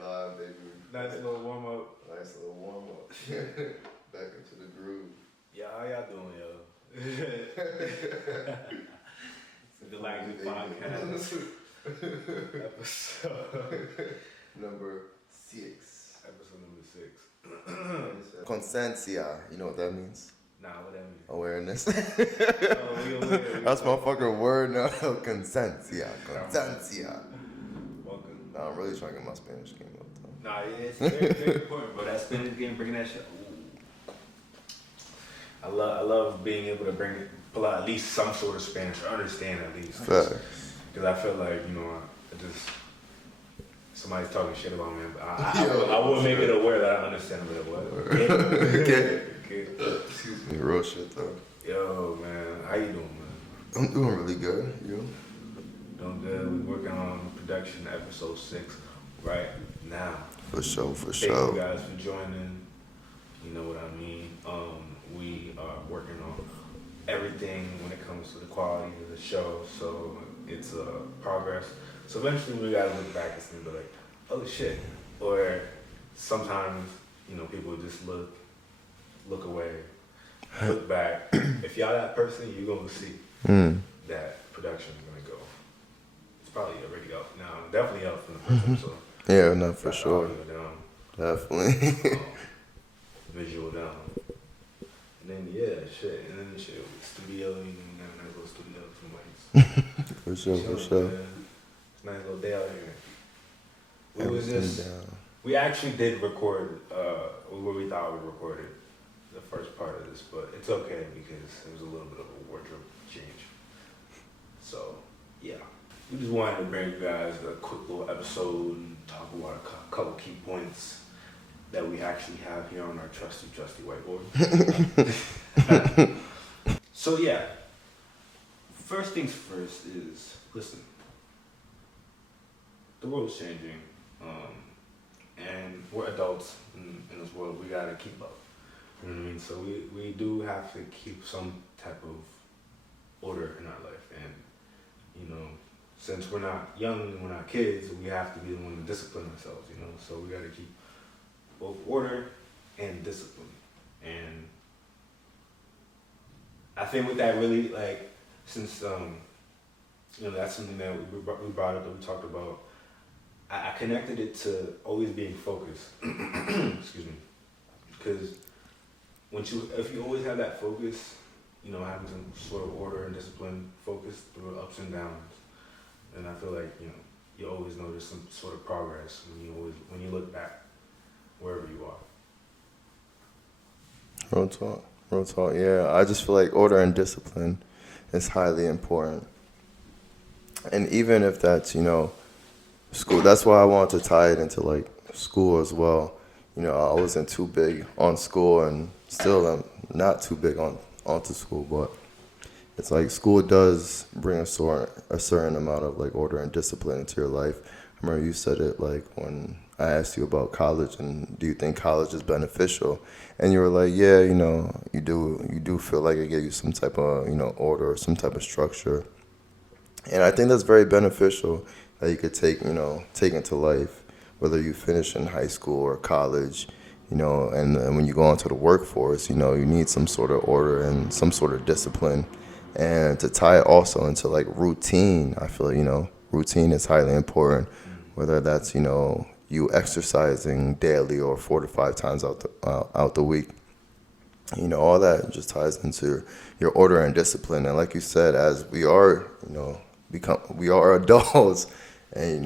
Live, baby. Nice little warm up. Back into the groove. Yeah, how y'all doing, yo? The Galactic Podcast. Episode Number 6. Episode number 6. Consentia. You know what that means? Nah, what that mean? Awareness. We That's my fucking word now. Consentia. Welcome. Nah, I'm really trying to get my Spanish game up though. Nah, it's very, very important, bro. That Spanish game, bringing that shit. Ooh. I love being able to pull out at least some sort of Spanish or understand at least. Because I feel like, somebody's talking shit about me, but I will make it aware that I understand a bit. What? Okay. Excuse me. Real shit though. Yo, man, how you doing, man? I'm doing really good. You? Doing good. We're working on production episode 6 right now. For sure. Thank you guys for joining. You know what I mean. We are working on everything when it comes to the quality of the show, so it's progress. So eventually we gotta look back and be like, oh shit. Or sometimes, people just look away, look back. If y'all that person, you're gonna see that production is gonna go. It's probably already up now. Definitely up from the first episode. Yeah, no, for sure. Down, Definitely. visual down. And then studio, nice little studio, some lights. For sure. It's a nice little day out here. We actually did record where we thought we recorded the first part of this, but it's okay because it was a little bit of a wardrobe change. So, yeah. We just wanted to bring you guys a quick little episode and talk about a couple key points that we actually have here on our trusty whiteboard. So, yeah. First things first is, listen, the world's changing, and we're adults in this world. We gotta keep up. You know what I mean? So we do have to keep some type of order in our life, and since we're not young and we're not kids, we have to be the one to discipline ourselves. So we gotta keep both order and discipline. And I think with that, really, since that's something that we brought up, that we talked about, I connected it to always being focused. Excuse me. Because if you always have that focus, having some sort of order and discipline, focus through ups and downs, and I feel like you always know there's some sort of progress when you look back wherever you are. Real talk. Yeah, I just feel like order and discipline is highly important, and even if that's school. That's why I wanted to tie it into school as well. I wasn't too big on school, and still I'm not too big onto school, but it's like school does bring a certain amount of order and discipline into your life. I remember you said it when I asked you about college and do you think college is beneficial? And you were like, yeah, you do feel like it gave you some type of order or some type of structure. And I think that's very beneficial that you could take into life, whether you finish in high school or college, and when you go onto the workforce, you need some sort of order and some sort of discipline. And to tie it also into routine, I feel, routine is highly important, whether that's, you exercising daily or 4 to 5 times out the week. All that just ties into your order and discipline. And like you said, as we are, we are adults, and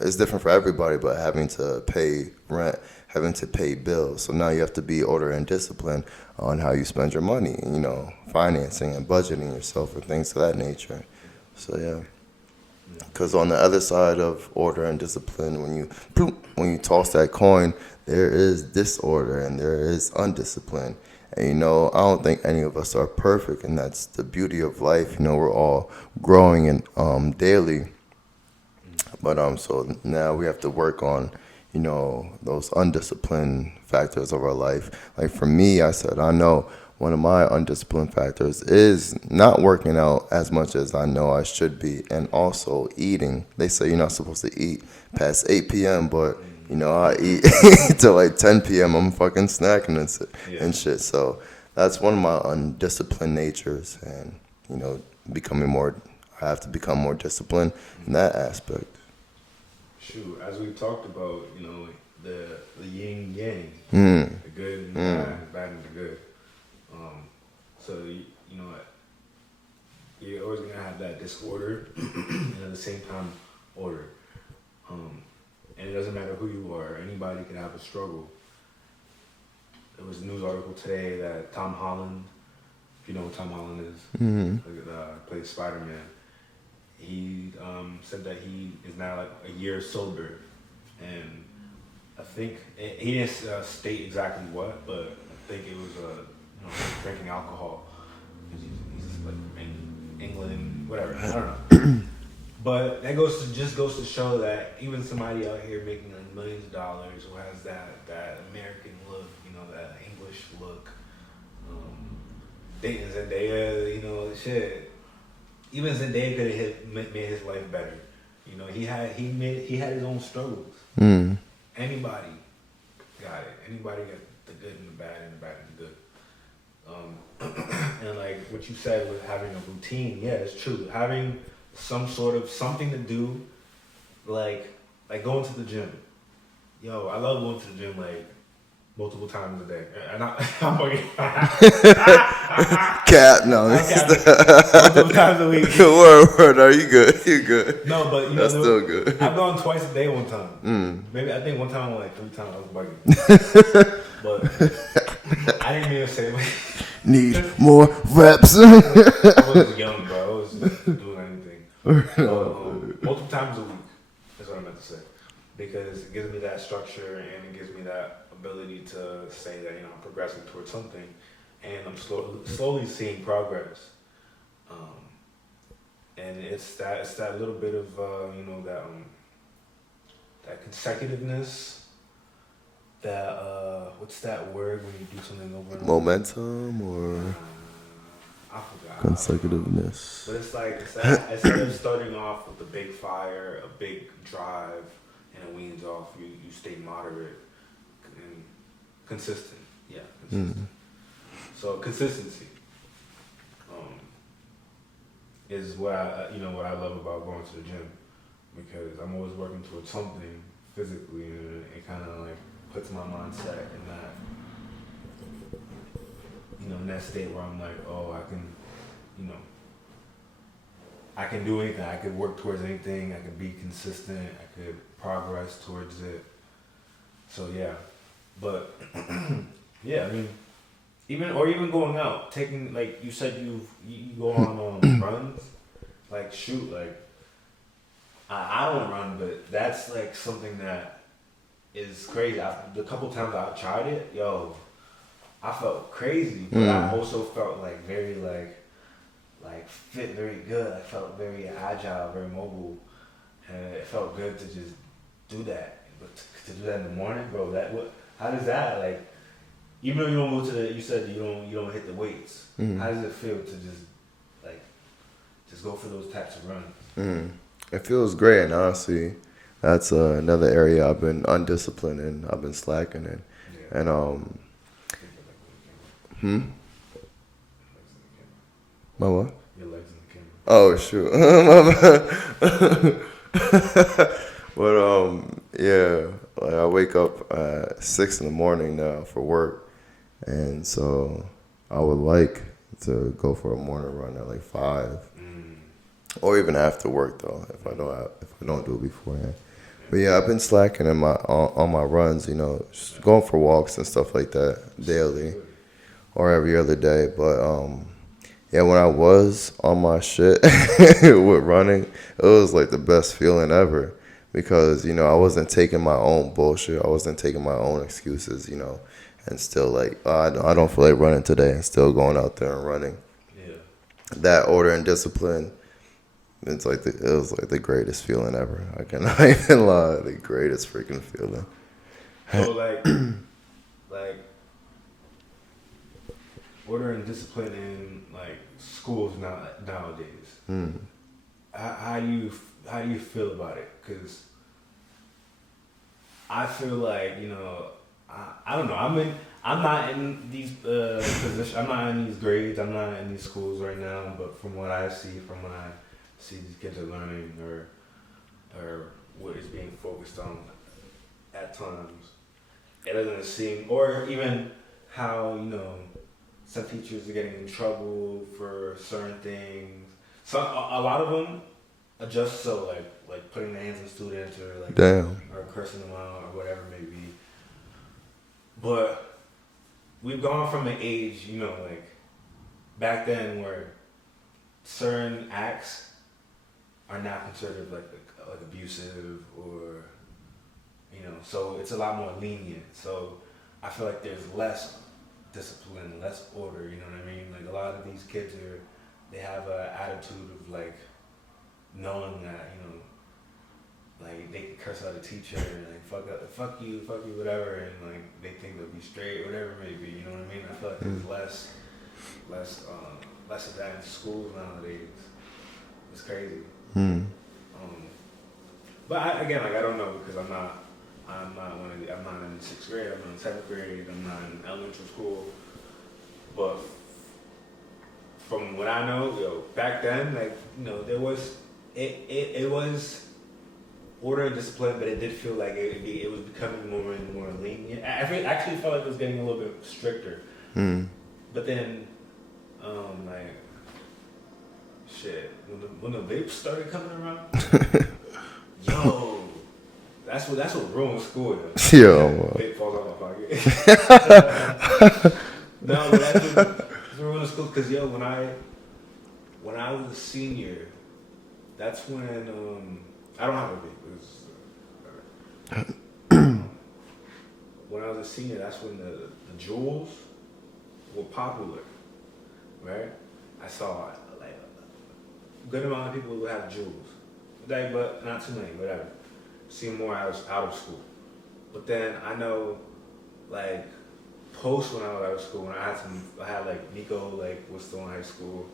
it's different for everybody, but having to pay rent, having to pay bills. So now you have to be order and discipline on how you spend your money, financing and budgeting yourself and things of that nature. So yeah. Because on the other side of order and discipline, when you toss that coin, there is disorder and there is undiscipline. And I don't think any of us are perfect, and that's the beauty of life. We're all growing and daily. But so now we have to work on those undisciplined factors of our life. Like for me, I said I know one of my undisciplined factors is not working out as much as I know I should be, and also eating. They say you're not supposed to eat past 8 p.m., but I eat till like 10 p.m. I'm fucking snacking and shit. So that's one of my undisciplined natures, and I have to become more disciplined in that aspect. Shoot, as we talked about, the yin yang, the good and the bad and the good. So you're always gonna have that disorder, and at the same time, order. And it doesn't matter who you are; anybody can have a struggle. There was a news article today that Tom Holland, if you know what Tom Holland is, plays Spider-Man. He said that he is now like a year sober, and I think he didn't state exactly what, but I think it was drinking alcohol. He's like in England, whatever. I don't know. But that goes to show that even somebody out here making like millions of dollars who has that American look, that English look, dating Zendaya, shit. Even Zendaya could have made his life better. He had his own struggles. Anybody got it. Anybody got the good and the bad and the bad and the good. And like what you said with having a routine, yeah, it's true. Having some sort of something to do, like going to the gym. Yo, I love going to the gym like multiple times a day. And I'm fucking cat, no. Multiple times a week. Word, are you good? You good. No, but that's still good. I've gone twice a day one time. Maybe I think one time I went like 3 times. I was bugging. But I didn't mean to say need more reps. I wasn't young, bro. I wasn't doing anything. Multiple times a week. That's what I meant to say. Because it gives me that structure and it gives me that ability to say that I'm progressing towards something, and I'm slowly seeing progress. And it's that little bit of that consecutiveness. That what's that word when you do something over and over? Momentum or I forgot. Consecutiveness. But it's like instead of starting off with a big fire, a big drive, and it weans off, you stay moderate and consistent. Yeah, consistent. So consistency is what I love about going to the gym, because I'm always working towards something physically, and it kind of like puts my mindset in that state where I'm like, oh, I can do anything. I could work towards anything. I could be consistent. I could progress towards it. So yeah, but yeah, I mean, even going out, taking, like you said, you go on runs, like shoot, like I don't run, but that's like something that is crazy. The couple times I tried it, yo, I felt crazy, but I also felt like very like fit, very good. I felt very agile, very mobile, and it felt good to just do that. But to do that in the morning, bro, how does that, like, even though you don't go to you said you don't hit the weights, how does it feel to just go for those types of runs? It feels great, and honestly, that's another area I've been undisciplined in. I've been slacking in, and My what? Your legs in the camera. Oh shoot. But yeah, like I wake up at 6 a.m. now for work, and so I would like to go for a morning run at like 5, or even after work though, if I don't do it beforehand. But yeah, I've been slacking in on my runs, just going for walks and stuff like that daily, or every other day. But yeah, when I was on my shit with running, it was like the best feeling ever, because I wasn't taking my own bullshit, I wasn't taking my own excuses, and still like, oh, I don't feel like running today, and still going out there and running. Yeah. That order and discipline. It was like the greatest feeling ever. I cannot even lie. The greatest freaking feeling. So order and discipline in like schools nowadays. How do you feel about it? Because I feel like, you know, I don't know. I'm not in these positions. I'm not in these grades. I'm not in these schools right now. But from what I see, these kids are learning or what is being focused on at times, it doesn't seem, or even how, you know, some teachers are getting in trouble for certain things. So a lot of them are just so like putting their hands on students or like or cursing them out or whatever it may be. But we've gone from an age, you know, like back then where certain acts are now considered like abusive or, you know, so it's a lot more lenient. So I feel like there's less discipline, less order, you know what I mean? Like a lot of these kids they have an attitude of like knowing that, you know, like they can curse out a teacher and like fuck you, whatever, and like they think they'll be straight, whatever it may be, you know what I mean? I feel like there's less of that in schools nowadays. It's crazy. But I don't know because I'm not I'm not in 6th grade. I'm not in 7th grade. I'm not in elementary school. But from what I know, back then, like, you know, there was it was order and discipline, but it did feel like it was becoming more and more lenient. I actually felt like it was getting a little bit stricter. But then, like, shit, when the vapes started coming around, yo, that's what ruined school. Yo, vape falls out my pocket. No, but that's what ruined school. Cause yo, when I was a senior, that's when I don't have a vape. When I was a senior, that's when the Juuls were popular, right? I saw like a good amount of people who have Juuls, like, but not too many, whatever. See more out of school. But then I know, like, post when I was out of school, when I had like Nico, like, was still in high school.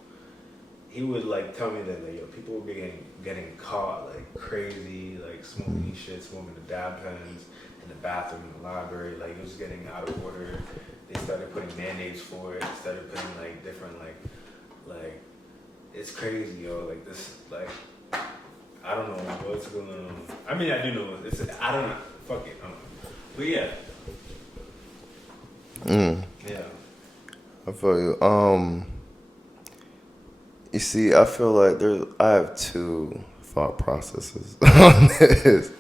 He would like tell me that, like, yo, people were getting caught like crazy, like smoking shit, smoking the dab pens in the bathroom, in the library. Like, it was getting out of order. They started putting mandates for it. They started putting like different like it's crazy, yo. Like this, like, I don't know what's going on. I mean, I do know. I don't know. Fuck it. I don't know. But yeah. Yeah. I feel you. You see, I feel like I have two thought processes on this.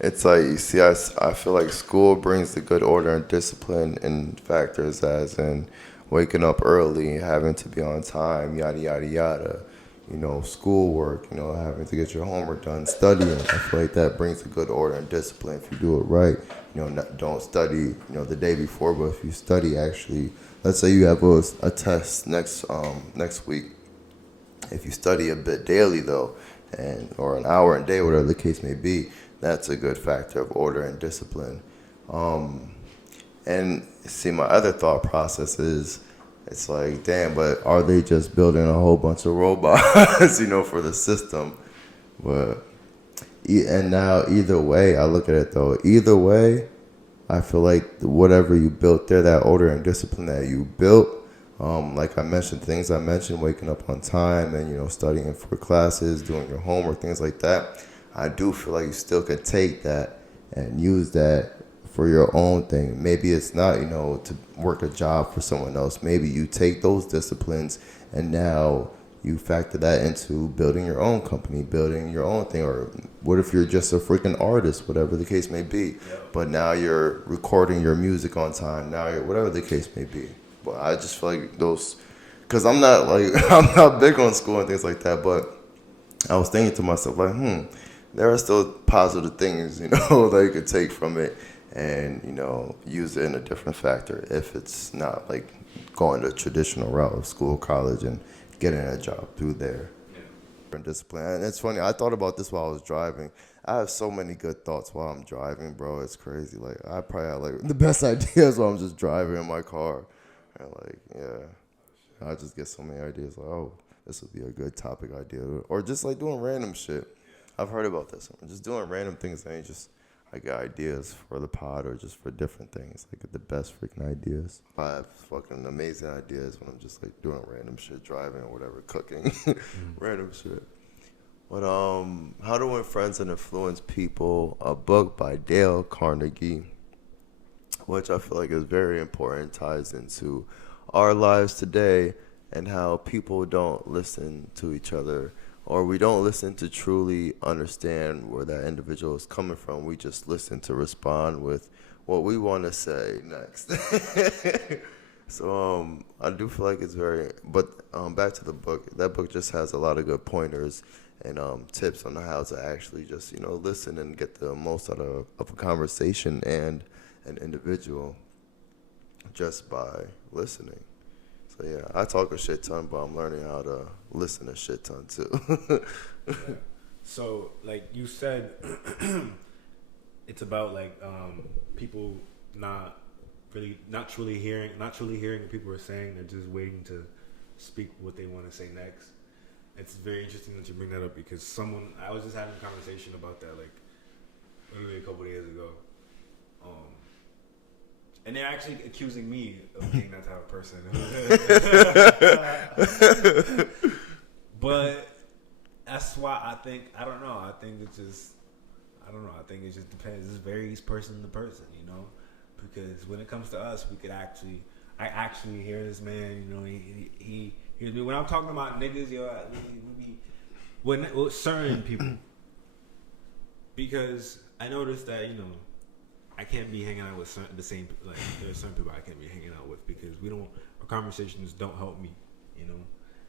It's like, you see, I feel like school brings the good order and discipline and factors as in waking up early, having to be on time, yada, yada, yada. You know, schoolwork, you know, having to get your homework done, studying. I feel like that brings a good order and discipline if you do it right. You know, don't study, you know, the day before, but if you study actually, let's say you have a test next week. If you study a bit daily though, or an hour a day, whatever the case may be, that's a good factor of order and discipline. And see, my other thought process is, it's like, damn, but are they just building a whole bunch of robots, you know, for the system? But, and now either way, I look at it though, either way, I feel like whatever you built there, that order and discipline that you built, like I mentioned, things I mentioned, waking up on time and, you know, studying for classes, doing your homework, things like that, I do feel like you still could take that and use that for your own thing. Maybe it's not, you know, to work a job for someone else. Maybe you take those disciplines and now you factor that into building your own company, building your own thing. Or what if you're just a freaking artist, whatever the case may be, but now you're recording your music on time, now you're whatever the case may be. But I just feel like those, because I'm not big on school and things like that, but I was thinking to myself, like, there are still positive things, you know, that you could take from it and, you know, use it in a different factor if it's not like going the traditional route of school, college, and getting a job through there. And discipline. And it's funny, I thought about this while I was driving. I have so many good thoughts while I'm driving, bro. It's crazy. Like, I probably have like the best ideas while I'm just driving in my car. And like, yeah. I just get so many ideas like, oh, this would be a good topic idea. Or just like doing random shit. I've heard about this. Just doing random things. And I get ideas for the pod or just for different things. Like the best freaking ideas. I have fucking amazing ideas when I'm just like doing random shit, driving or whatever, cooking, random shit. But How to Win Friends and Influence People, a book by Dale Carnegie, which I feel like is very important, ties into our lives today and how people don't listen to each other, or we don't listen to truly understand where that individual is coming from. We just listen to respond with what we want to say next. So I do feel like it's very, but back to the book. That book just has a lot of good pointers and tips on how to actually just, listen and get the most out of a conversation and an individual just by listening. So yeah, I talk a shit ton, but I'm learning how to listen a shit ton too. Yeah. So like you said, it's about like people not truly hearing what people are saying. They're just waiting to speak what they want to say next. It's very interesting that you bring that up because I was just having a conversation about that like literally a couple of days ago. And they're actually accusing me of being that type of person. But that's why I think it just depends. It varies person to person, because when it comes to us, I actually hear this man, he hears me. When I'm talking about niggas, with certain people, because I noticed that, I can't be hanging out with the same, like, there's certain people I can't be hanging out with because our conversations don't help me,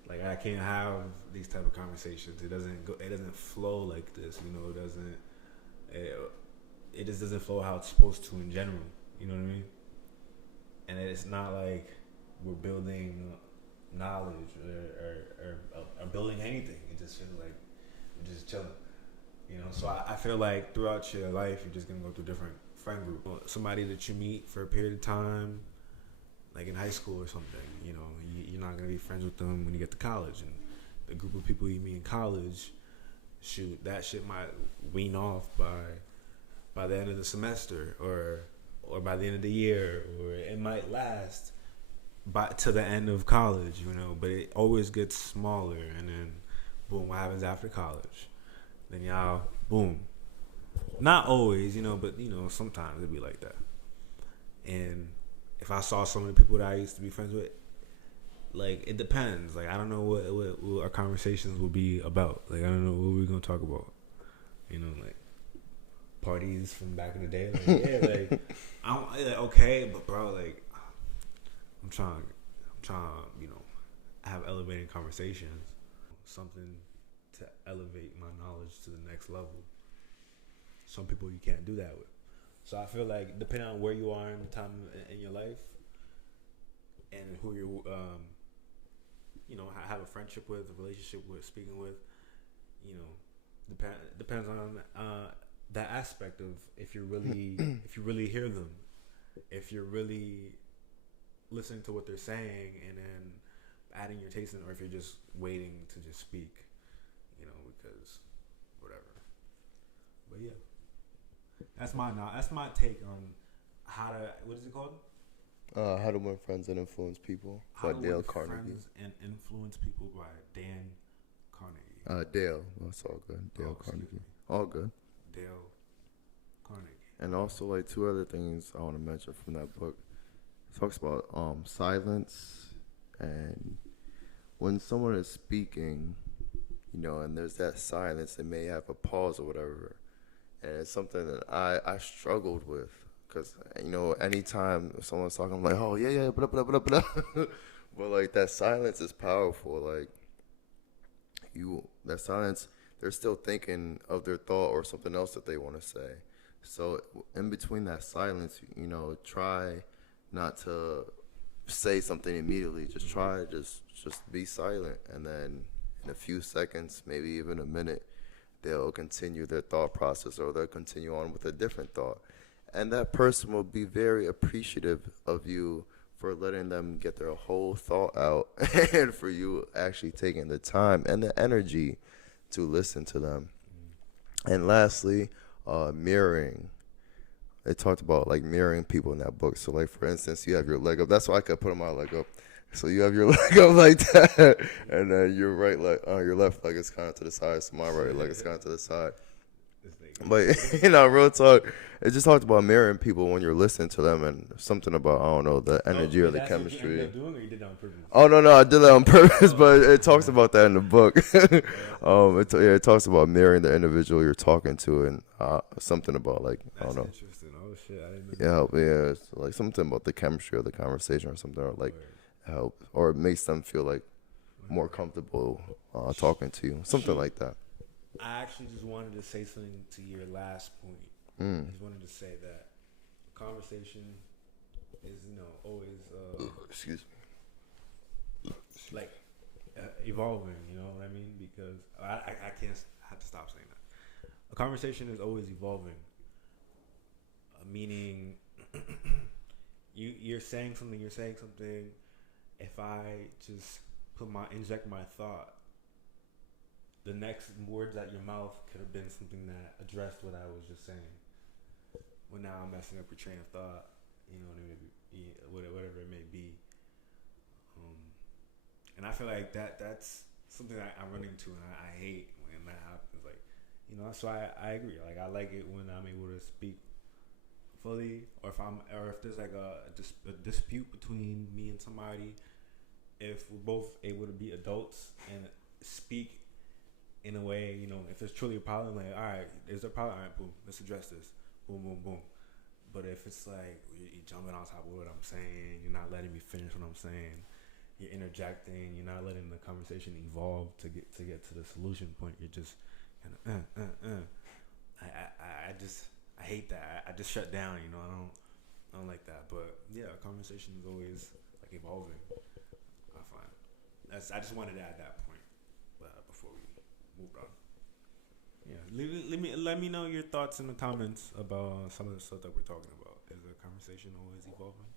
Like, I can't have these type of conversations. It doesn't flow like this, it just doesn't flow how it's supposed to in general, you know what I mean? And it's not like we're building knowledge or building anything. It just feels like we're just chilling, So I feel like throughout your life, you're just going to go through different friend group, somebody that you meet for a period of time, like in high school or something, you're not going to be friends with them when you get to college. And the group of people you meet in college, that shit might wean off by the end of the semester or by the end of the year, or it might last to the end of college, but it always gets smaller. And then boom, what happens after college? Then y'all, boom. Not always, but sometimes it'd be like that. And if I saw some of the people that I used to be friends with, like, it depends. Like, I don't know what our conversations will be about. Like, I don't know what we're gonna talk about. Like parties from back in the day. Like, yeah, like I'm like, okay, but bro, like I'm trying, have elevating conversations, something to elevate my knowledge to the next level. Some people you can't do that with. So I feel like depending on where you are in the time in your life and who you're, have a friendship with, a relationship with, speaking with, depends on that aspect of if you really hear them, if you're really listening to what they're saying and then adding your taste in, or if you're just waiting to just speak, because whatever. But yeah. That's my take on what is it called? How to Win Friends and Influence People by Dale Carnegie. Friends and Influence People by Dan Carnegie. Dale. That's all good. Dale Carnegie. All good. Dale Carnegie. And also, like, two other things I want to mention from that book. It talks about silence, and when someone is speaking, and there's that silence, they may have a pause or whatever. And it's something that I struggled with because, anytime someone's talking, I'm like, oh, yeah, blah, blah, blah, blah. But, like, that silence is powerful. Like, that silence, they're still thinking of their thought or something else that they want to say. So, in between that silence, try not to say something immediately. Just try, just be silent. And then in a few seconds, maybe even a minute, they'll continue their thought process or they'll continue on with a different thought. And that person will be very appreciative of you for letting them get their whole thought out and for you actually taking the time and the energy to listen to them. And lastly, mirroring. They talked about like mirroring people in that book. So like for instance, you have your leg up. That's why I could put on my leg up. So you have your leg up like that, and then your right leg, your left leg is kind of to the side. So my right leg is kind of to the side. But real talk. It just talked about mirroring people when you're listening to them, and something about I don't know the energy or the chemistry. What you ended up doing, or you did that on purpose? Oh no, I did that on purpose, but it talks about that in the book. It talks about mirroring the individual you're talking to, and something about like I don't know. That's interesting. Oh shit, I didn't know. Yeah, it's like something about the chemistry of the conversation or something, or like help, or it makes them feel like more comfortable talking to you, something like that. I actually just wanted to say something to your last point. I just wanted to say that conversation is, always Excuse me. like evolving. You know what I mean? Because I have to stop saying that. A conversation is always evolving. Meaning, you're saying something. If I just inject my thought, the next words out your mouth could have been something that addressed what I was just saying. Well, now I'm messing up your train of thought, whatever it may be. And I feel like that's something that I run into, and I hate when that happens. Like, that's why I agree. Like, I like it when I'm able to speak fully, or if there's like a dispute between me and somebody, if we're both able to be adults and speak in a way, if there's truly a problem, like, all right, there's a problem, all right, boom, let's address this, boom, boom, boom. But if it's like you're jumping on top of what I'm saying, you're not letting me finish what I'm saying, you're interjecting, you're not letting the conversation evolve to get to the solution point, you're just kind of I hate that. I just shut down, I don't like that. But yeah, a conversation is always like evolving, I find. I just wanted to add that point before we moved on. Yeah, let me know your thoughts in the comments about some of the stuff that we're talking about. Is the conversation always evolving?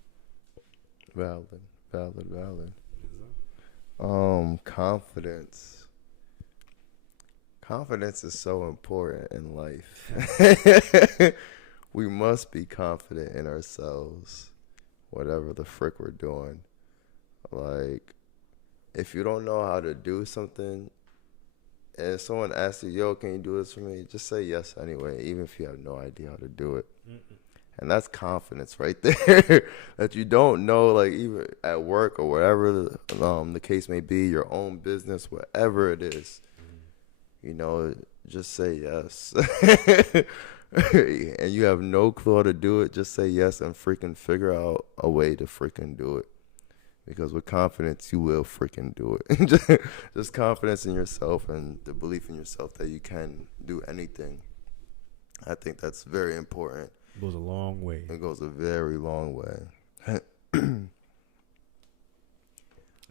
Valid. Is that? Confidence. Confidence is so important in life. We must be confident in ourselves, whatever the frick we're doing. Like, if you don't know how to do something, and if someone asks you, yo, can you do this for me? Just say yes anyway, even if you have no idea how to do it. And that's confidence right there. That you don't know, like, even at work or whatever the case may be, your own business, whatever it is. Just say yes. And you have no clue how to do it, just say yes and freaking figure out a way to freaking do it. Because with confidence, you will freaking do it. Just confidence in yourself and the belief in yourself that you can do anything. I think that's very important. It goes a long way. It goes a very long way.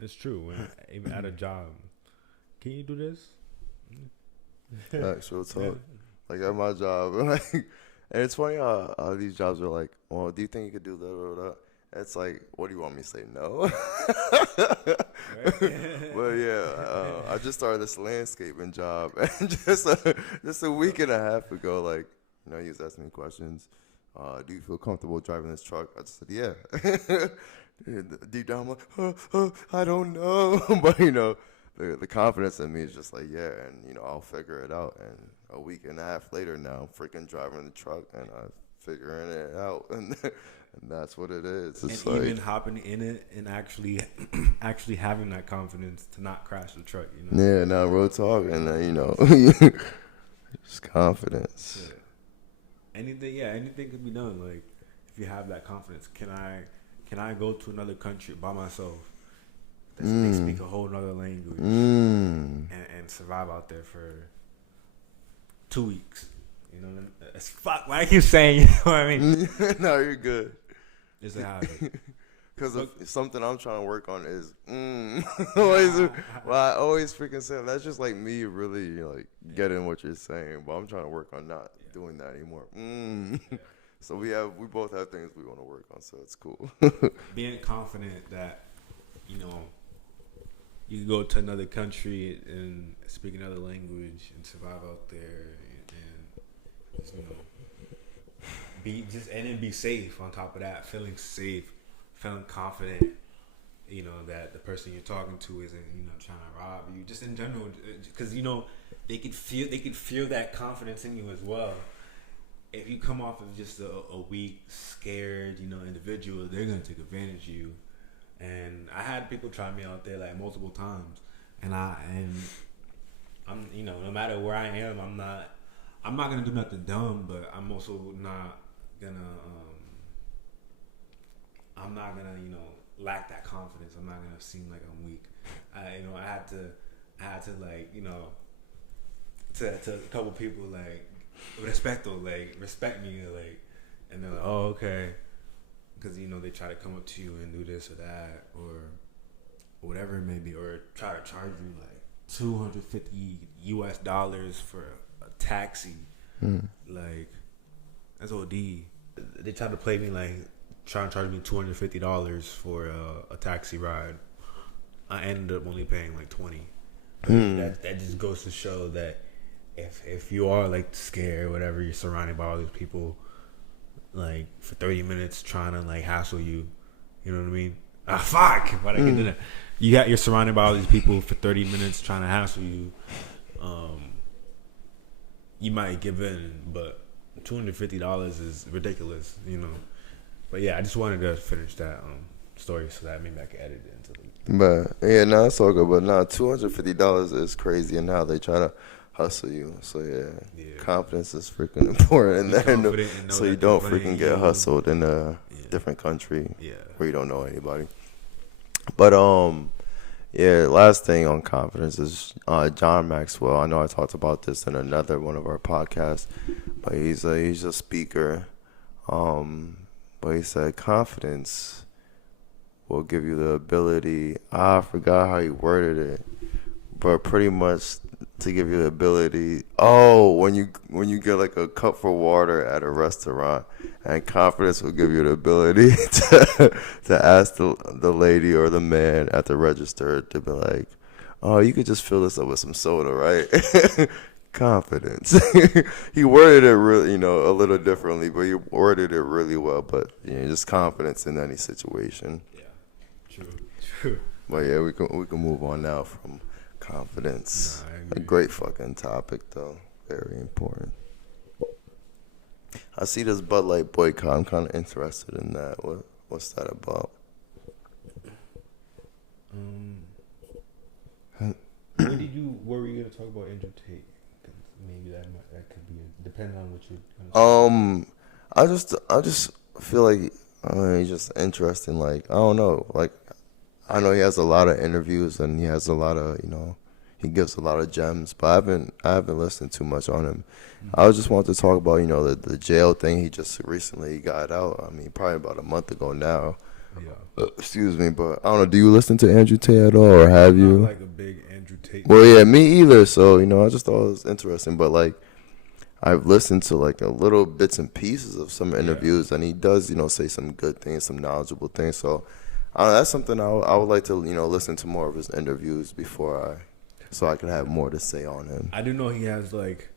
It's true. Even at a job, can you do this? Actual talk. Like at my job, and it's funny how these jobs are like, well, do you think you could do that? It's like, what do you want me to say? No. Well, yeah, I just started this landscaping job, and just a week and a half ago, like, he was asking me questions. Do you feel comfortable driving this truck? I just said, yeah. Deep down, I'm like, I don't know, but the confidence in me is just like, yeah, and I'll figure it out. And a week and a half later now, I'm freaking driving the truck and I'm figuring it out, and that's what it is. It's and even hopping in it and actually having that confidence to not crash the truck. Yeah, now real talk, and just confidence. Yeah. Anything could be done. Like, if you have that confidence, can I go to another country by myself? They speak a whole nother language and survive out there for 2 weeks. It's fuck. Why I keep saying, you know what I mean? No, you're good. It's a habit. Because something I'm trying to work on is, well, I always freaking say that's just like me really like getting what you're saying, but I'm trying to work on not doing that anymore. So we both have things we want to work on, so it's cool. Being confident that, you know, you can go to another country and speak another language and survive out there and just, you know, be safe on top of that, feeling safe, feeling confident, you know, that the person you're talking to isn't, you know, trying to rob you, just in general, because, you know, they could feel that confidence in you as well. If you come off of just a weak, scared, you know, individual, they're gonna take advantage of you. And I had people try me out there like multiple times, and I'm, you know, no matter where I am, I'm not gonna do nothing dumb, but I'm also not gonna you know, lack that confidence. I'm not gonna seem like I'm weak. I had to like, you know, to a couple people like respect me, like, and they're like, oh, okay, because, you know, they try to come up to you and do this or that or whatever it may be, or try to charge you like $250 for a taxi. Like, that's OD. They tried to play me like trying to charge me $250 for a taxi ride. I ended up only paying like $20. That just goes to show that if you are like scared or whatever, you're surrounded by all these people like for 30 minutes trying to like hassle you. You know what I mean? Fuck! Why'd I get into that? You're surrounded by all these people for 30 minutes trying to hassle you. You might give in, but $250 is ridiculous, you know. But yeah, I just wanted to finish that story so that maybe I can edit it into the. But yeah, no, it's all good. But no, $250 is crazy, and now they try to hustle you. So yeah. Confidence is freaking important in there, so you don't freaking get hustled in a different country where you don't know anybody. But yeah, last thing on confidence is John Maxwell. I know I talked about this in another one of our podcasts, but he's a speaker. But he said confidence will give you the ability. I forgot how he worded it, but pretty much to give you the ability. Oh, when you get like a cup for water at a restaurant, and confidence will give you the ability to ask the lady or the man at the register to be like, oh, you could just fill this up with some soda, right? Confidence. He worded it really, you know, a little differently, but he worded it really well. But you know, just confidence in any situation. Yeah, true. But yeah, we can move on now from confidence. A great fucking topic though, very important. I see this Budlight Boycott. I'm kind of interested in that. What's that about? What were you gonna talk about Andrew Tate? Maybe that could be depending on what you. I just feel like he's just interesting. Like, I don't know. Like, I know he has a lot of interviews and he has a lot of, you know, he gives a lot of gems. But I haven't listened too much on him. I just wanted to talk about, you know, the jail thing. He just recently got out. I mean, probably about a month ago now. Yeah. Excuse me, but I don't know. Do you listen to Andrew Tate at all, or have you? I'm not like a big Andrew Tate. Well, yeah, me either. So, you know, I just thought it was interesting. But like, I've listened to like a little bits and pieces of some interviews, and he does, you know, say some good things, some knowledgeable things. So, that's something I would like to, you know, listen to more of his interviews so I can have more to say on him. I do know he has like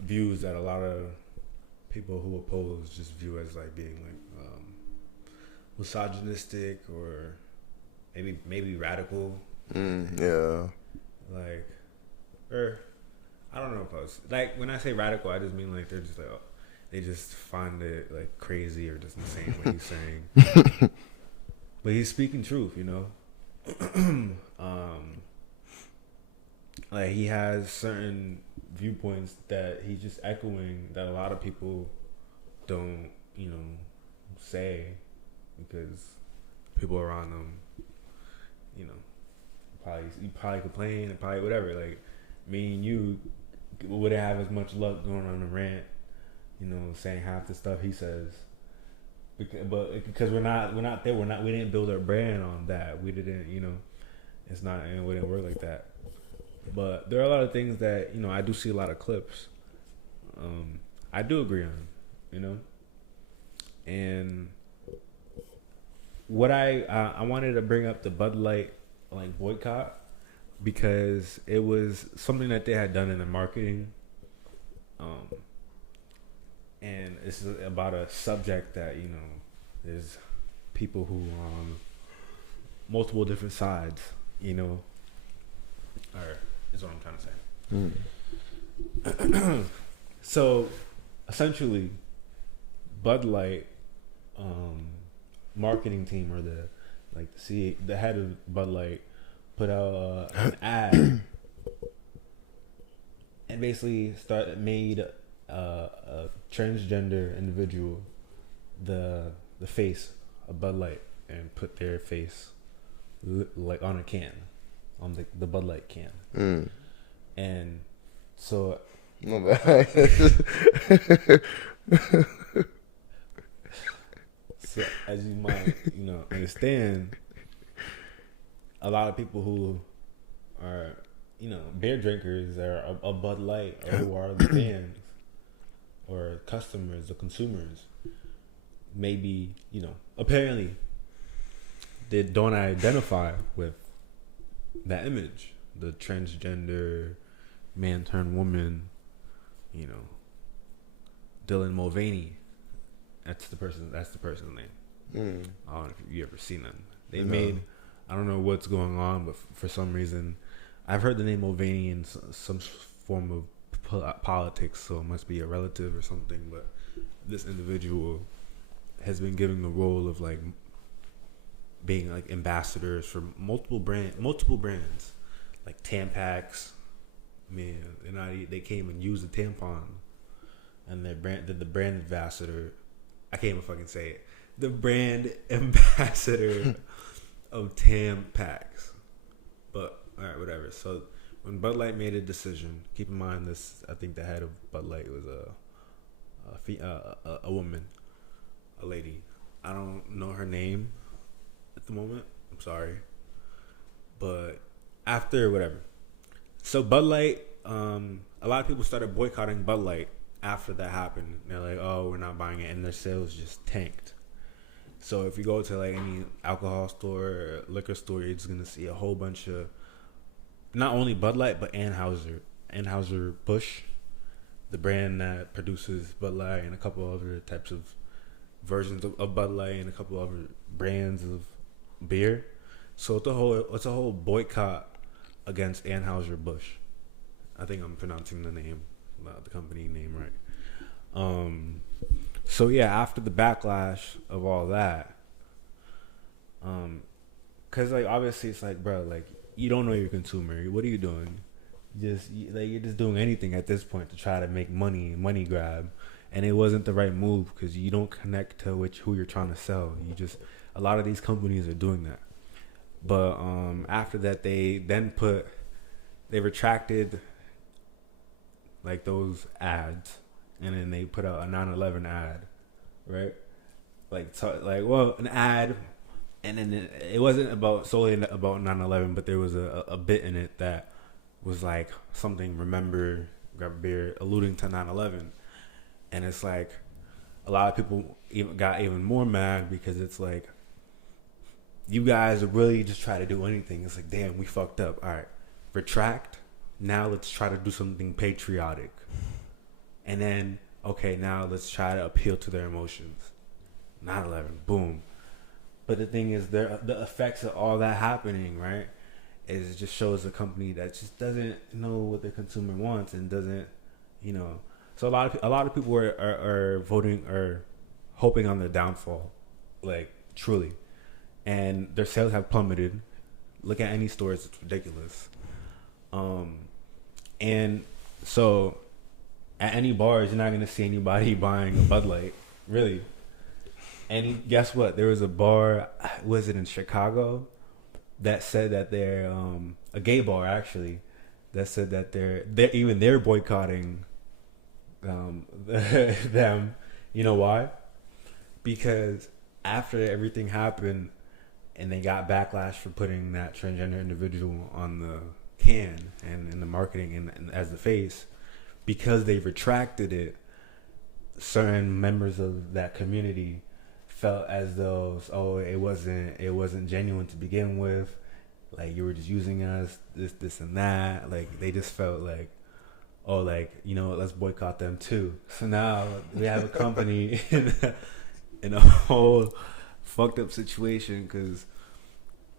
views that a lot of people who oppose just view as like being like misogynistic or maybe radical. Yeah. Like, or I don't know if I was like, when I say radical, I just mean like they're just like, oh, they just find it like crazy or just insane what he's saying. But he's speaking truth, you know. Like, he has certain viewpoints that he's just echoing that a lot of people don't, you know, say because people around them, you know, probably complain and probably whatever. Like, me and you wouldn't have as much luck going on a rant, you know, saying half the stuff he says. Because we're not there. We didn't build our brand on that. We didn't, you know, it wouldn't work like that. But there are a lot of things that, you know, I do see a lot of clips. I do agree on, you know. And what I wanted to bring up the Budlight like boycott because it was something that they had done in the marketing, and this is about a subject that there's people who are on multiple different sides, or is what I'm trying to say. So essentially, Bud Light marketing team or the head of Bud Light put out an ad and basically made a transgender individual the face of Bud Light and put their face like on a can, on the Bud Light can. And so my bad. So as you might, understand, a lot of people who are, beer drinkers are a Bud Light, or who are the fans or customers or consumers, maybe, apparently they don't identify with that image, the transgender man turned woman, Dylan Mulvaney. That's the person's name. I don't know if you ever seen them. They made, I don't know what's going on, but for some reason, I've heard the name Mulvaney in some form of politics, so it must be a relative or something. But this individual has been given the role of like being like ambassadors for multiple brands, like Tampax. Man, they came and used the tampon, and the brand ambassador. I can't even fucking say it. The brand ambassador of Tampax. But alright, whatever. So when Bud Light made a decision, keep in mind this. I think the head of Bud Light was a woman, a lady. I don't know her name at the moment. I'm sorry, but after whatever. So Bud Light, a lot of people started boycotting Bud Light after that happened. They're like, oh, we're not buying it, and their sales just tanked. So if you go to like any alcohol store or liquor store, you're just gonna see a whole bunch of not only Bud Light but Anheuser-Busch, the brand that produces Bud Light and a couple other types of versions of Bud Light and a couple other brands of beer. So it's a whole boycott against Anheuser-Busch. I think I'm pronouncing the company name right. So yeah, after the backlash of all that, cause like obviously it's like, bro, like you don't know your consumer. What are you doing? You're just doing anything at this point to try to make money grab, and it wasn't the right move because you don't connect to who you're trying to sell. A lot of these companies are doing that. But after that, they retracted like those ads, and then they put out a 9/11 ad, right? An ad, and then it wasn't solely about 9/11, but there was a bit in it that was like something, remember, grab a beer, alluding to 9/11, and it's like a lot of people got even more mad because it's like, you guys really just try to do anything. It's like, damn, we fucked up. All right, retract. Now let's try to do something patriotic. And then, okay, now let's try to appeal to their emotions. 9/11, boom. But the thing is, the effects of all that happening, right, is it just shows a company that just doesn't know what the consumer wants and doesn't, So a lot of people are voting or hoping on their downfall, like truly, and their sales have plummeted. Look at any stores; it's ridiculous. And so at any bars, you're not going to see anybody buying a Bud Light, really. And guess what? There was a bar, was it in Chicago, that said that they're, a gay bar actually, that said that they're boycotting them. You know why? Because after everything happened and they got backlash for putting that transgender individual on the can and in the marketing and as the face, because they retracted it, certain members of that community felt as though it wasn't genuine to begin with. Like you were just using us, this and that. Like they just felt like, oh, like, you know, let's boycott them too. So now we have a company in a whole fucked up situation because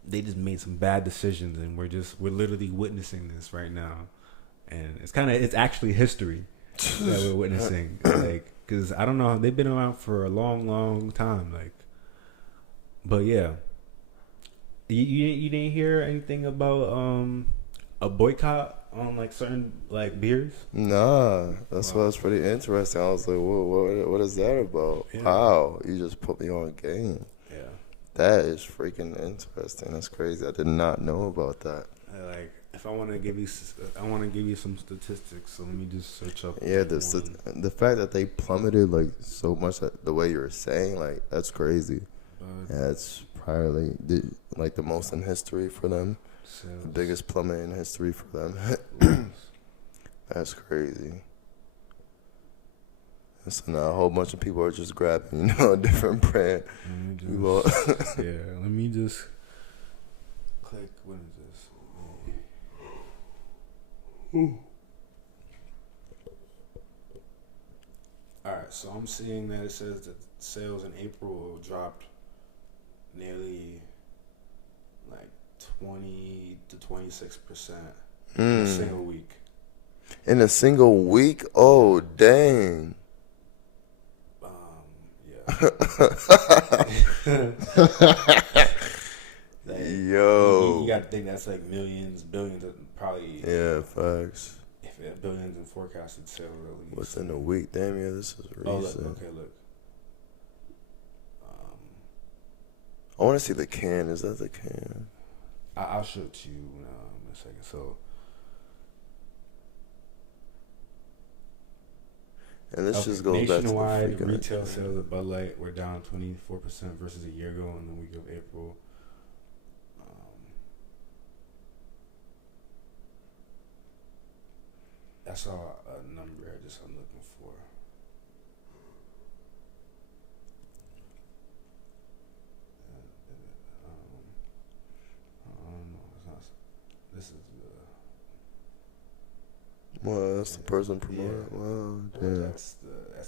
they just made some bad decisions, and we're literally witnessing this right now, and it's actually history that we're witnessing. Like, because I don't know, they've been around for a long time. Like, but yeah, you didn't hear anything about a boycott on like certain like beers? Nah, that's why it's pretty interesting. I was like, what is that about? Yeah. How? You just put me on game. Yeah. That is freaking interesting. That's crazy. I did not know about that. Like, if I want to give you some statistics, so let me just search up. Yeah, the fact that they plummeted like so much, the way you were saying, like that's crazy. That's probably the most in history for them. The biggest plummet in history for them. That's crazy. And so now a whole bunch of people are just grabbing, a different brand. Let me just click. What is this? Alright, so I'm seeing that it says that sales in April dropped nearly like 20 to 26% in a single week. In a single week? Oh, dang. Like, yo, you got to think that's like millions, billions, probably. Yeah, facts. If billions in forecasted sales at least. What's in a week? Damn, yeah, this is recent. Oh, look, okay, look. I want to see the can. Is that the can? I'll show it to you in a second. So. And this just goes back to the nationwide retail sales of Bud Light were down 24% versus a year ago in the week of April. I saw a number I'm looking for. This is well, that's the person promoting. Yeah. Wow, damn. That's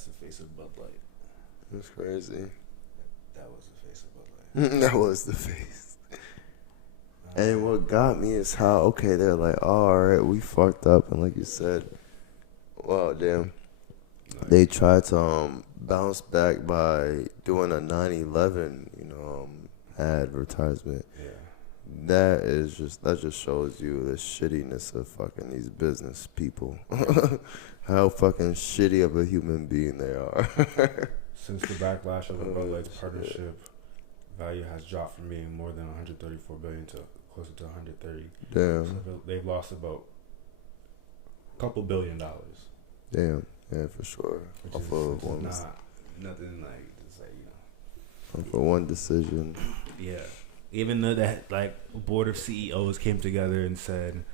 the face of Bud Light. That's crazy. That was the face of Bud Light. That was the face. And what got me is how, they're like, oh, all right, we fucked up. And like you said, wow, damn. They tried to bounce back by doing a 9/11, advertisement. Yeah. That just shows you the shittiness of fucking these business people. How fucking shitty of a human being they are. Since the backlash of the Bud Light partnership, value has dropped from being more than 134 billion to closer to 130. Damn. So they've lost about a couple $1 billion. Damn. Yeah, for sure. Which is not nothing like just like for one decision. Yeah. Even though that like board of CEOs came together and said,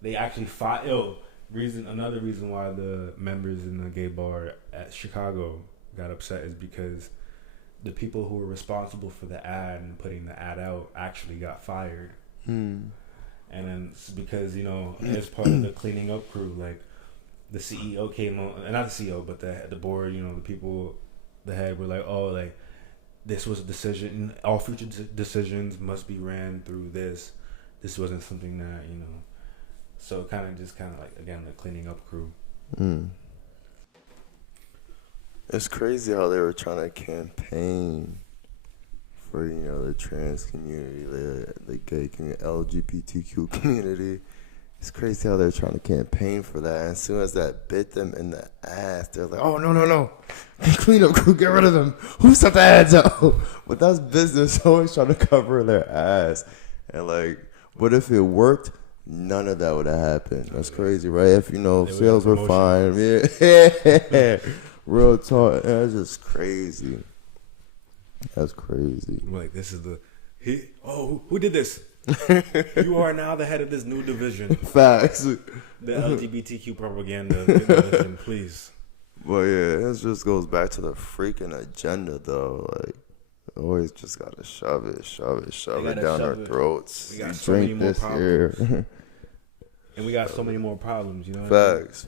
they actually fought. Another reason why the members in the gay bar at Chicago got upset is because the people who were responsible for the ad and putting the ad out actually got fired. And then it's because, as part of the cleaning up crew, like the CEO came on, and not the CEO, but the board, the people, the head were like, this was a decision. All future decisions must be ran through this. This wasn't something that, So kind of like, again, the cleaning up crew. It's crazy how they were trying to campaign for, the trans community, the gay community, LGBTQ community. It's crazy how they're trying to campaign for that. And as soon as that bit them in the ass, they're like, oh, no. Clean up crew, get rid of them. Who sent the ads out? But that's business always trying to cover their ass. And like, what if it worked? None of that would have happened. That's crazy, right? If, sales were fine. Yeah. Real talk. That's just crazy. That's crazy. Like, this is who did this? You are now the head of this new division. Facts. The LGBTQ propaganda division, please. But yeah, it just goes back to the freaking agenda, though. Like, always just gotta shove it down our throats. We got You so many drink more this problems. here. And we got so many more problems, you know what I mean? Facts.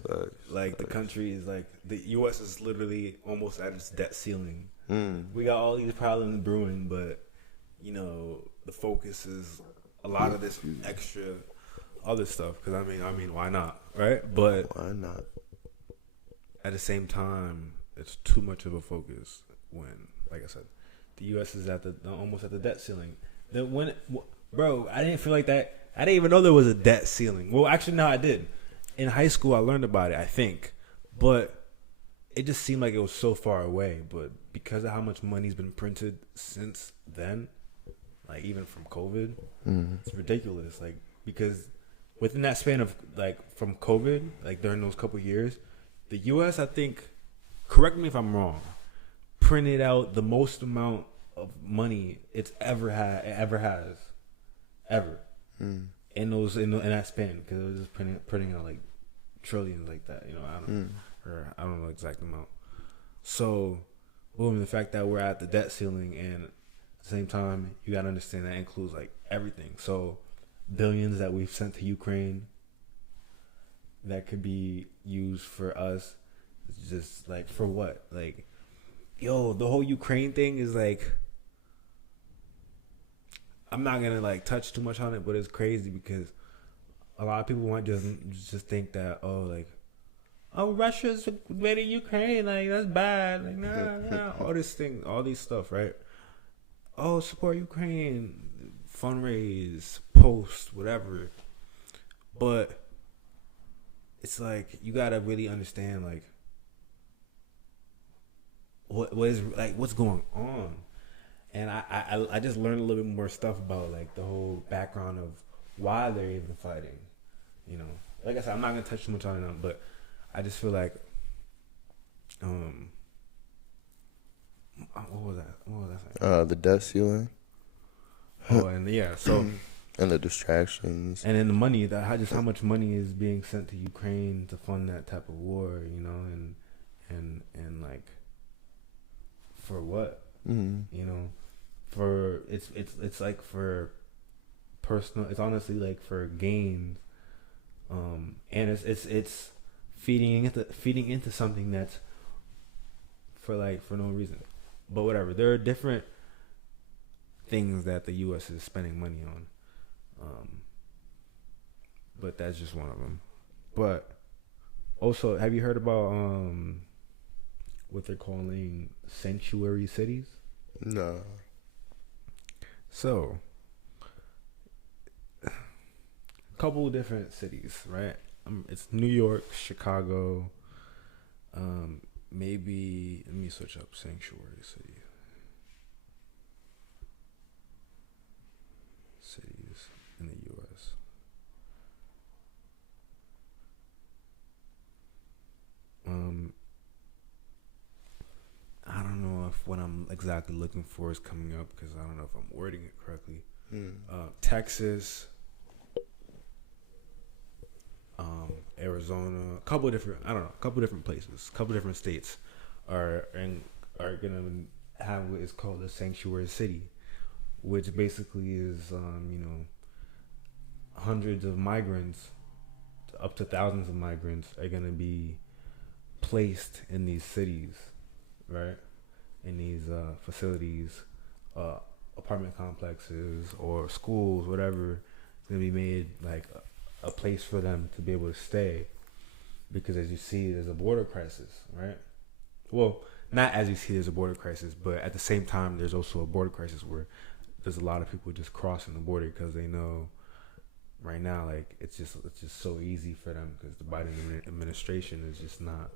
Like, the country is like, the U.S. is literally almost at its debt ceiling. Mm. We got all these problems brewing, but, you know, the focus is a lot of this extra other stuff. Because, I mean, why not, right? But Why not? at the same time, it's too much of a focus when, like I said, the U.S. is at the almost at the debt ceiling. Bro, I didn't feel like that. I didn't even know there was a debt ceiling. Well, actually, no, I did. In high school, I learned about it, I think. But it just seemed like it was so far away. But because of how much money's been printed since then, like even from COVID, it's ridiculous. Like, because within that span of, like, from COVID, like during those couple years, the U.S., I think, correct me if I'm wrong, printed out the most amount of money it's ever has. In that span, because it was just printing out like trillions like that, you know. I don't know the exact amount. So, boom, the fact that we're at the debt ceiling, and at the same time, you gotta understand that includes like everything. So, billions that we've sent to Ukraine that could be used for us, just like for what? Like, yo, the whole Ukraine thing is like, I'm not gonna like touch too much on it, but it's crazy because a lot of people might just think that, oh, Russia's invading Ukraine, like that's bad, like nah, all these stuff, right? Oh, support Ukraine, fundraise, post, whatever. But it's like you gotta really understand like what is like what's going on. And I just learned a little bit more stuff about like the whole background of why they're even fighting. You know, like I said, I'm not gonna touch too much on it, but I just feel like, what was that? The debt ceiling. Oh, and yeah, so and the distractions. And then the money, how much money is being sent to Ukraine to fund that type of war, you know, and like, for what? Mm-hmm. You know, for it's like for personal. It's honestly like for gains, and it's feeding into something that's for no reason. But whatever, there are different things that the U.S. is spending money on, but that's just one of them. But also, have you heard about what they're calling sanctuary cities? No. So, a couple of different cities, right? It's New York, Chicago. Maybe let me switch up sanctuary cities in the U.S. I don't know if what I'm exactly looking for is coming up because I don't know if I'm wording it correctly. Texas, Arizona, a couple different places, a couple different states are gonna have what is called a sanctuary city, which basically is hundreds of migrants, up to thousands of migrants are gonna be placed in these cities, right? In these facilities, apartment complexes or schools, whatever. It's gonna be made like a place for them to be able to stay, because as you see, there's a border crisis, right? Well, not as you see there's a border crisis, but at the same time, there's also a border crisis where there's a lot of people just crossing the border because they know right now, like it's just so easy for them because the Biden administration is just not.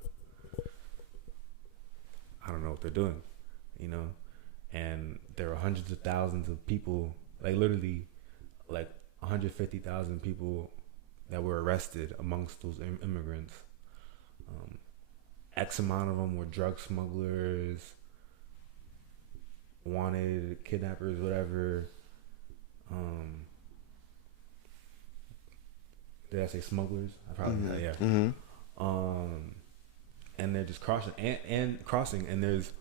I don't know what they're doing, you know, and there are hundreds of thousands of people, like literally, like 150,000 people that were arrested amongst those immigrants. X amount of them were drug smugglers, wanted kidnappers, whatever. Did I say smugglers? I probably yeah. Mm-hmm. And they're just crossing and crossing, and there's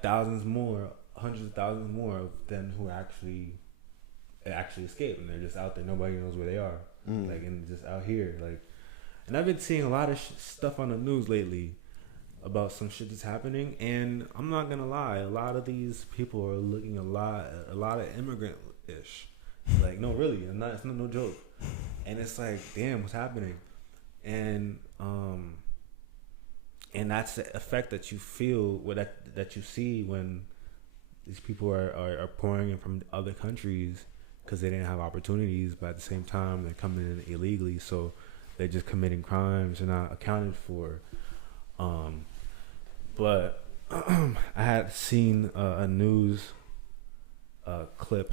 thousands more, hundreds of thousands more of them who actually escape, and they're just out there. Nobody knows where they are, like, and just out here, like. And I've been seeing a lot of stuff on the news lately about some shit that's happening, and I'm not gonna lie, a lot of these people are looking a lot of immigrant-ish. Like, no, really, it's not no joke. And it's like, damn, what's happening? And that's the effect that you feel, that you see when these people are pouring in from other countries because they didn't have opportunities, but at the same time they're coming in illegally, so they're just committing crimes and not accounted for. But I had seen a news clip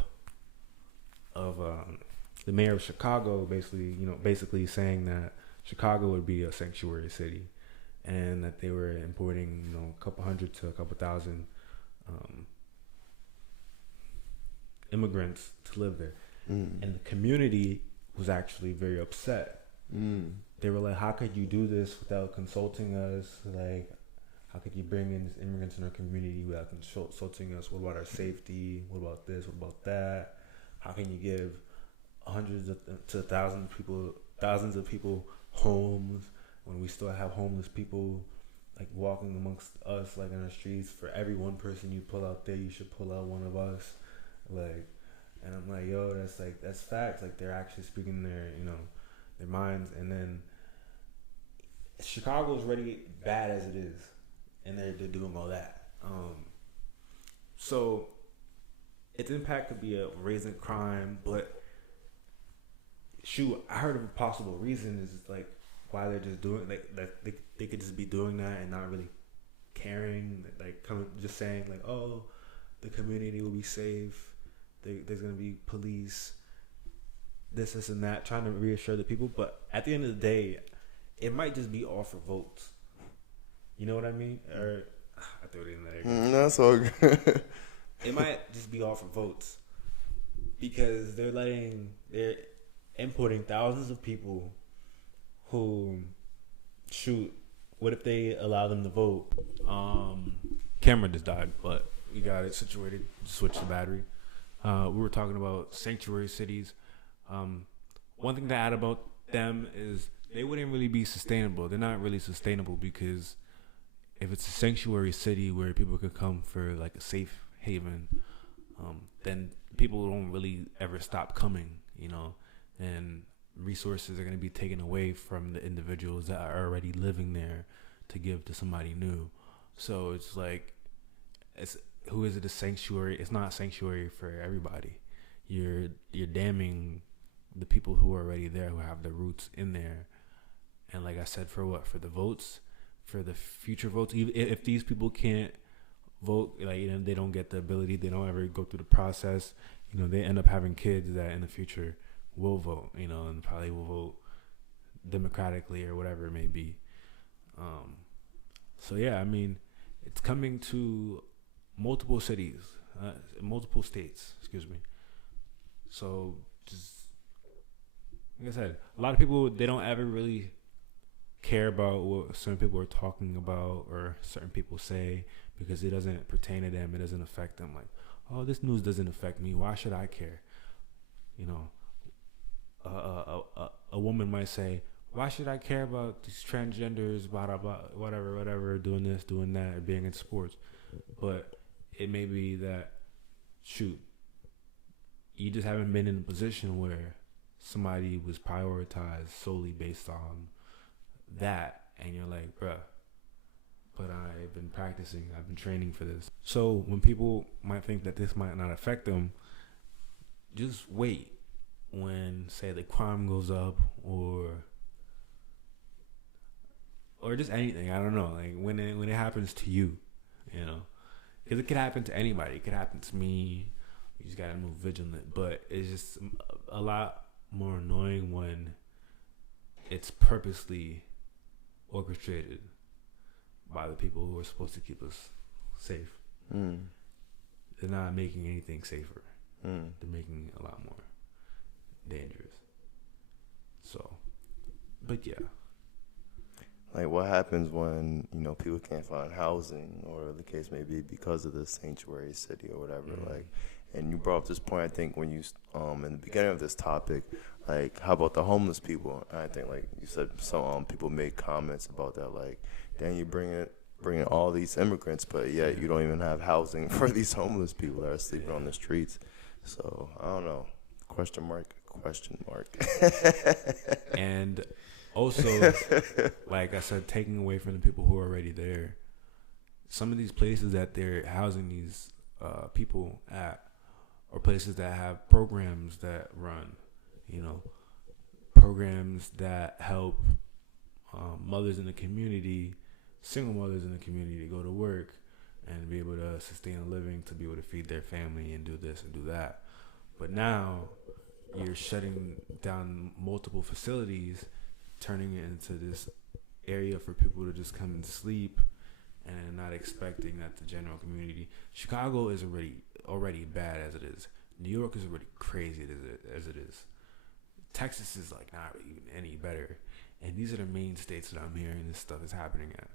of the mayor of Chicago basically saying that Chicago would be a sanctuary city, and that they were importing a couple hundred to a couple thousand immigrants to live there, and the community was actually very upset. They were like, how could you do this without consulting us? Like, how could you bring in these immigrants in our community without consulting us? What about our safety? What about this? What about that? How can you give hundreds to thousands of people homes when we still have homeless people like walking amongst us, like in our streets? For every one person you pull out there, you should pull out one of us. Like, and I'm like, yo, that's facts. Like, they're actually speaking their minds. And then Chicago's already bad as it is, and they're doing all that. So its impact could be a raising crime, but shoot, I heard of a possible reason is like why they're just doing they could just be doing that and not really caring, like just saying like, oh, the community will be safe, there's gonna be police, this and that, trying to reassure the people. But at the end of the day, it might just be all for votes. You know what I mean? Or I threw it in there. That's all good. It might just be all for votes, because they're importing thousands of people who, shoot, what if they allow them to vote? Camera just died, but we got it situated. Switch the battery. We were talking about sanctuary cities. One thing to add about them is they wouldn't really be sustainable. They're not really sustainable, because if it's a sanctuary city where people could come for like a safe haven, then people don't really ever stop coming, and resources are going to be taken away from the individuals that are already living there to give to somebody new. So it's like, who is it a sanctuary? It's not a sanctuary for everybody. You're damning the people who are already there, who have their roots in there. And like I said, for what? For the votes, for the future votes. If these people can't vote, like, they don't get the ability, they don't ever go through the process, they end up having kids that in the future will vote, and probably will vote democratically or whatever it may be. So yeah, I mean, it's coming to multiple cities, multiple states, excuse me. So just, like I said, a lot of people, they don't ever really care about what certain people are talking about or certain people say, because it doesn't pertain to them. It doesn't affect them. Like, oh, this news doesn't affect me. Why should I care? A woman might say, why should I care about these transgenders, blah, blah, blah, whatever, doing this, doing that, or being in sports? But it may be that, shoot, you just haven't been in a position where somebody was prioritized solely based on that, and you're like, bruh, but I've been practicing, I've been training for this. So when people might think that this might not affect them, just wait when, say, the crime goes up, or just anything. I don't know, like when it happens to you, because it could happen to anybody. It could happen to me. You just gotta move vigilant. But it's just a lot more annoying when it's purposely orchestrated by the people who are supposed to keep us safe. They're not making anything safer. They're making it a lot more dangerous. So, but yeah. like what happens when people can't find housing or the case may be because of the sanctuary city or whatever. Like, and you brought up this point, I think, when you in the beginning of this topic, like how about the homeless people? And I think like you said, some people made comments about that, like, then you bringing all these immigrants, but yet you don't even have housing for these homeless people that are sleeping on the streets. So I don't know. Question mark. And also, like I said, taking away from the people who are already there. Some of these places that they're housing these people at are places that have programs that run, programs that help mothers in the community, single mothers in the community, to go to work and be able to sustain a living, to be able to feed their family and do this and do that. But now you're shutting down multiple facilities, turning it into this area for people to just come and sleep, and not expecting that the general community. Chicago is already bad as it is. New York is already crazy as it is. Texas is like not even any better. And these are the main states that I'm hearing this stuff is happening at.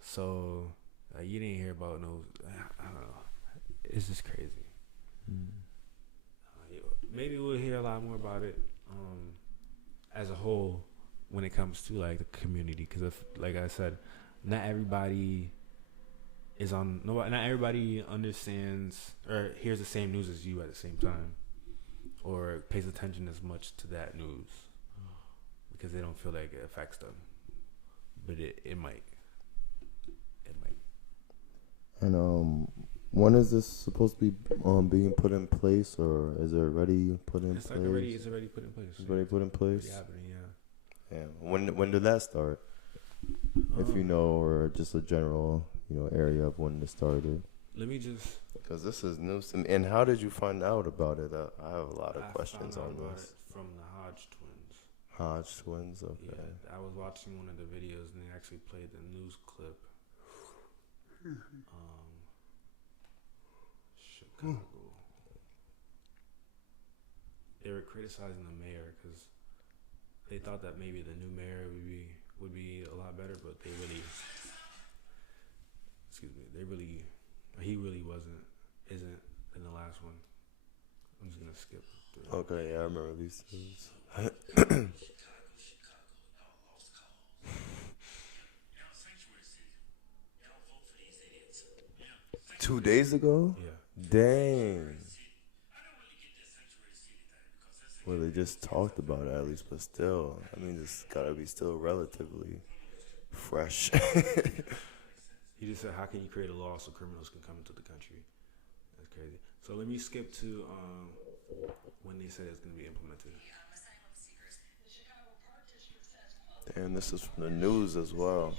So you didn't hear about no. I don't know. It's just crazy. Maybe we'll hear a lot more about it as a whole when it comes to like the community, because like I said, not everybody understands or hears the same news as you at the same time, or pays attention as much to that news because they don't feel like it affects them, but it might. And when is this supposed to be being put in place, or is it already put in place? It's already put in place. It's already put in place. It's happening, yeah. Yeah. When did that start? If you know, or just a general area of when it started. Let me just. Because this is news to me. And how did you find out about it? I have a lot of questions on this. From the Hodge twins. Hodge twins, okay. Yeah, I was watching one of the videos and they actually played the news clip. Chicago. They were criticizing the mayor because they thought that maybe the new mayor would be a lot better, but he really isn't in the last one. I'm just gonna skip through. Okay, yeah, I remember these things. 2 days ago? Yeah. Dang. Well, they just talked about it at least, but still, I mean, it's gotta be still relatively fresh. He just said, how can you create a law so criminals can come into the country? That's crazy. So let me skip to when they said it's going to be implemented. And this is from the news as well.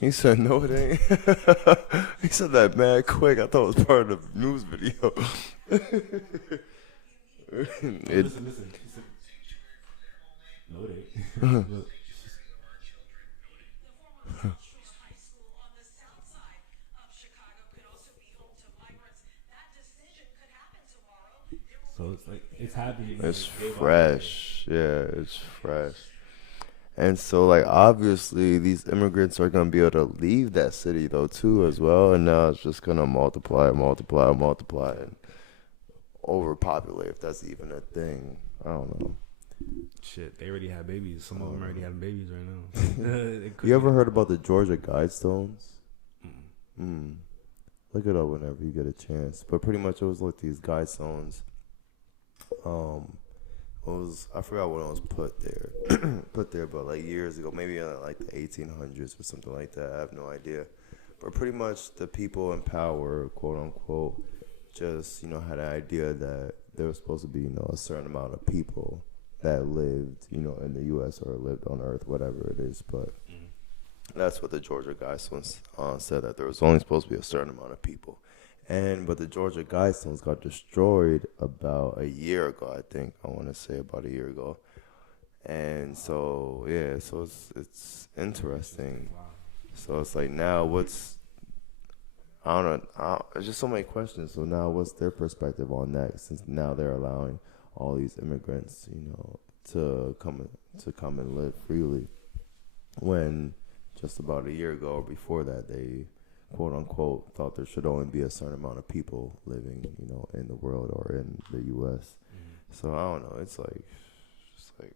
He said, no, it ain't. He said that mad quick. I thought it was part of the news video. Listen. He said, no, it ain't. So it's like, it's happening. It's fresh. Yeah, it's fresh. And so, like, obviously, these immigrants are going to be able to leave that city, though, too, as well. And now it's just going to multiply, and overpopulate, if that's even a thing. I don't know. Shit, they already have babies. Some of them already have babies right now. You ever heard about the Georgia Guidestones? Look it up whenever you get a chance. But pretty much it was like these Guidestones. I forgot when it was put there, but like years ago, maybe like the 1800s or something like that. I have no idea. But pretty much the people in power, quote unquote, just, had an idea that there was supposed to be, a certain amount of people that lived, in the U.S. or lived on Earth, whatever it is. But that's what the Georgia Guidestones said, that there was only supposed to be a certain amount of people. But the Georgia Guidestones got destroyed about a year ago, I think. I want to say about a year ago. And so, so it's interesting. Wow. So it's like now I don't know. There's just so many questions. So now what's their perspective on that, since now they're allowing all these immigrants, to come and live freely, when just about a year ago or before that they, quote unquote, thought there should only be a certain amount of people living, in the world or in the U.S. So I don't know. It's like just like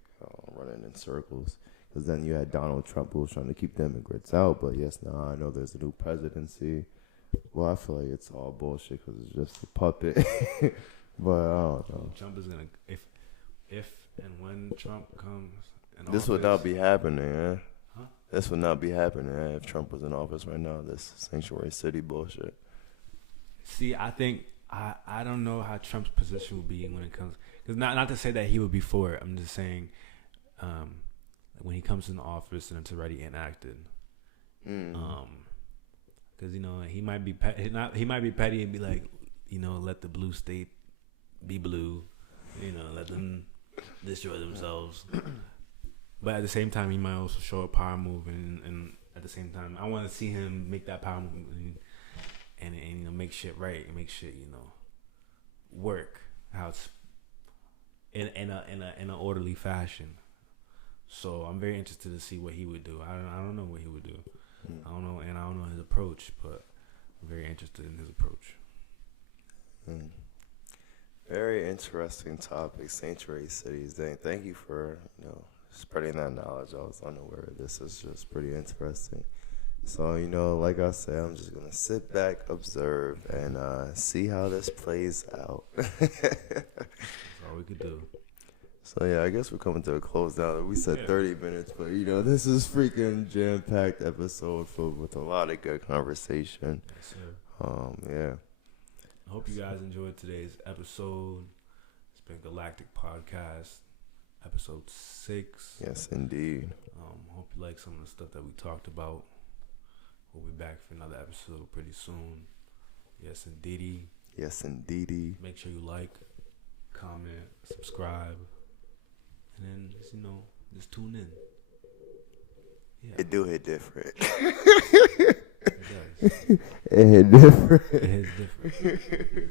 running in circles. Because then you had Donald Trump, who was trying to keep the immigrants out. But I know there's a new presidency. Well, I feel like it's all bullshit because it's just a puppet. But I don't know. Trump is gonna, if and when Trump comes in this office, would not be happening, Huh? This would not be happening if Trump was in office right now. This sanctuary city bullshit. See, I think I don't know how Trump's position will be when it comes, because not to say that he would be for it. I'm just saying, when he comes in office and it's already enacted, because he might be he might be petty and be like, let the blue state be blue, let them destroy themselves. But at the same time, he might also show a power move, and at the same time, I want to see him make that power move and make shit right and make shit work how it's in an orderly fashion. So I'm very interested to see what he would do. I don't know what he would do. I don't know, and I don't know his approach, but I'm very interested in his approach. Very interesting topic, sanctuary cities. Thank you for spreading that knowledge. I was unaware of this. It's just pretty interesting. So like I said, I'm just gonna sit back, observe, and see how this plays out. That's all we could do. So yeah, I guess we're coming to a close now. We said 30 minutes, but this is freaking jam-packed episode filled with a lot of good conversation. Yes, sir. Yeah. I hope you guys enjoyed today's episode. It's been Galactic Podcast, episode 6. Yes, indeed. Hope you like some of the stuff that we talked about. We'll be back for another episode pretty soon. Yes, indeedy. Yes, indeedy. Make sure you like, comment, subscribe, and then just tune in. Yeah. It do hit different. It does. It hit different. It hits different.